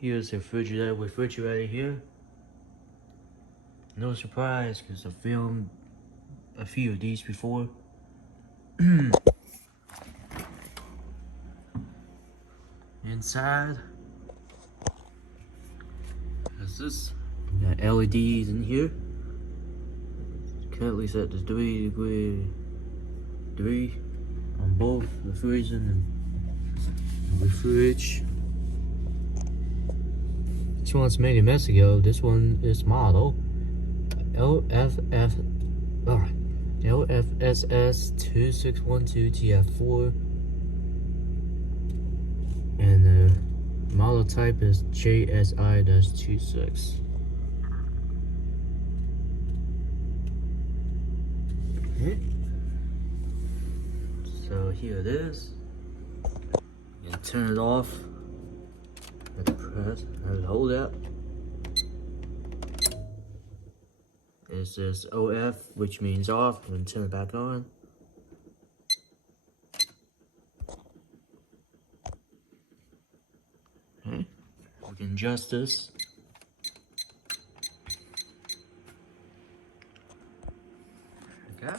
Here's a Frigidaire refrigerator here. No surprise, because I filmed a few of these before. Inside, there's this. Got LEDs in here. Currently set to 3 on both the freezer and the fridge. This one's made a mess ago. This one is model LFSS2612TF4, and the model type is JSI-26. Okay. So here it is. You can turn it off. Press and hold it. It says OF, which means off, and turn it back on. Okay, we can adjust this. Okay.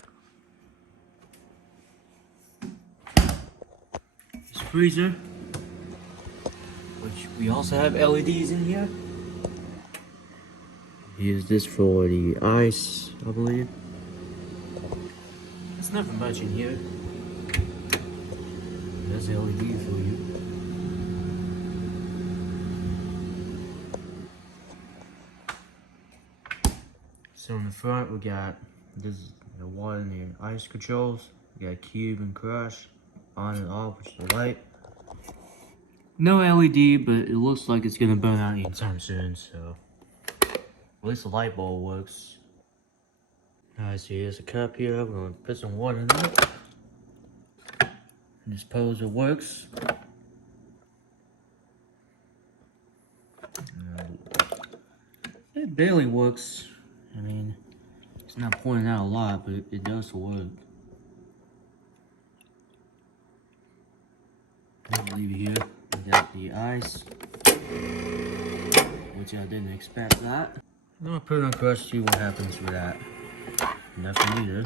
This freezer, which we also have LEDs in here. Use this for the ice, I believe. There's nothing much in here. There's the LED for you. So in the front we got this is the water and the ice controls. We got cube and crush, on and off, which is the light. No LED, but it looks like it's gonna burn out anytime soon, so at least the light bulb works. Alright, so here's a cup here. We're gonna put some water in it. This poser works. It barely works. I mean, it's not pouring out a lot, but it does work. I'll leave it here. We got the ice, which I didn't expect that. I'm gonna put it on crush, see what happens with that. Nothing either.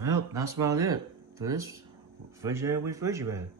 Well, that's about it for this Frigidaire refrigerator.